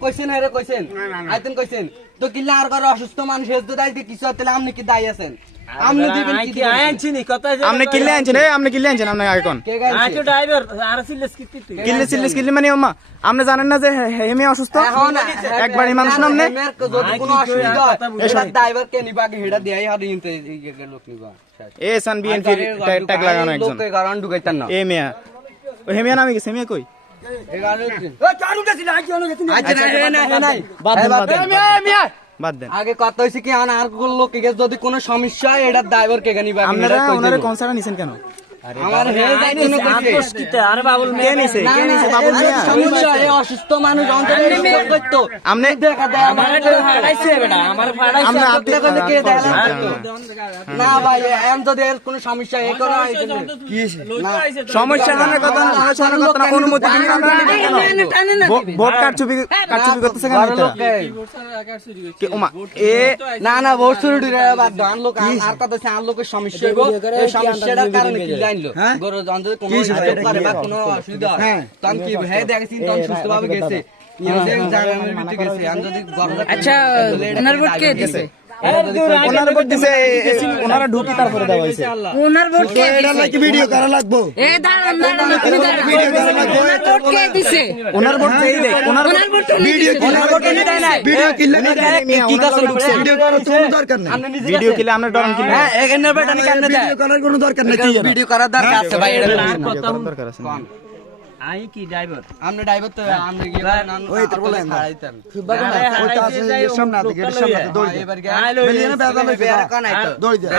কইছেন আরে কইছেন আইতেন কইছেন তো কিল্লা আর করে অসুস্থ মানুষ হেজ দাই কিছু তাহলে আপনি কি দায়ী আছেন আপনি দিবেন কি আইনছি নি কথা আপনি কিল্লে আনছেন এই আপনি কিল্লে আনছেন আপনি আইকন আইতো ড্রাইভার আর সিলেস কিল্লে মানে আম্মা আপনি জানেন না যে হেমি অসুস্থ একবারই মানুষ নামনে যদি কোনো অসুবিধা হয় এটা ড্রাইভার কে নিবা কি হেডা দেই আর ইনতে লোক নিবা এ সান বিএনপি ট্যাগ লাগানো একজন লোকে গারান ঢুকাইতাম না এ মিয়া ও হেমিয়া নামে গেছে হেমিয়া কই বাদ দেন আগে কথা হইছে কি আর লোক যদি কোনো সমস্যা হয় এটা ড্রাইভার কে নিবা আপনারা ওনারে কনসার্ন নিছেন কেন আমার হে যাই জন্য কইছে আরে বাবুল মিয়া নিছে কে নিছে বাবুল মিয়া সমস্যা এই অসুস্থ মানুষ অন্তরে করতো আমনে দেখা দেয় আমার ফাড়াইছে বেটা আমার ফাড়াইছে আমরা আপনি কইলে কে দেয় না ভাই এম যদি এর কোনো সমস্যা এ করা কি সমস্যা হওয়ার কথা না আলোচনা করতে না অনুমতি দিন না ভোট কারচুপি করতেছে কেন কি ওমা এ না না ভোট শুরু দিরে বাদ দান লোক আর কথা সে আর লোকের সমস্যা হইব এই সমস্যাটার কারণে কি জানলো গরো জানতে কোনো স্টপ করে বা কোনো অসুবিধা হয় তখন কি হে দেখেছিন তখন সুস্থভাবে গেছে আচ্ছা ওনার ভোট কে দিছে ওনার ভোট দিছে ওনারা ঢুকি তারপরে দেওয়া হইছে ওনার ভোট কে এটা নাকি ভিডিও করা লাগবো এই দাঁড়ান আপনি দাঁড়ান ওনার ভোট কে দিছে ওনার ভোট দেই দেখ ওনার ভোট ভিডিও ওনার ভোট নিতে দেয় না ভিডিও কিল্লে কি কাছে ঢুকছে ভিডিও করার কোনো দরকার নেই ভিডিও কিলে আমরা ডরন কিলে হ্যাঁ এখানে বেটা নি কেন দেয় ভিডিও করার কোনো দরকার নেই ভিডিও করার দরকার আছে ভাই এটা কথা দরকার আছে আই কি ড্রাইভার আমরা ড্রাইভার তো আমরা গিয়ে ওই তো বলেন হারাইতাম ওইটা আছে সামনে আছে গেটের সামনে দৌড় এবার মিলিয়ে না বেদা লইছে কোন আইতো দৌড়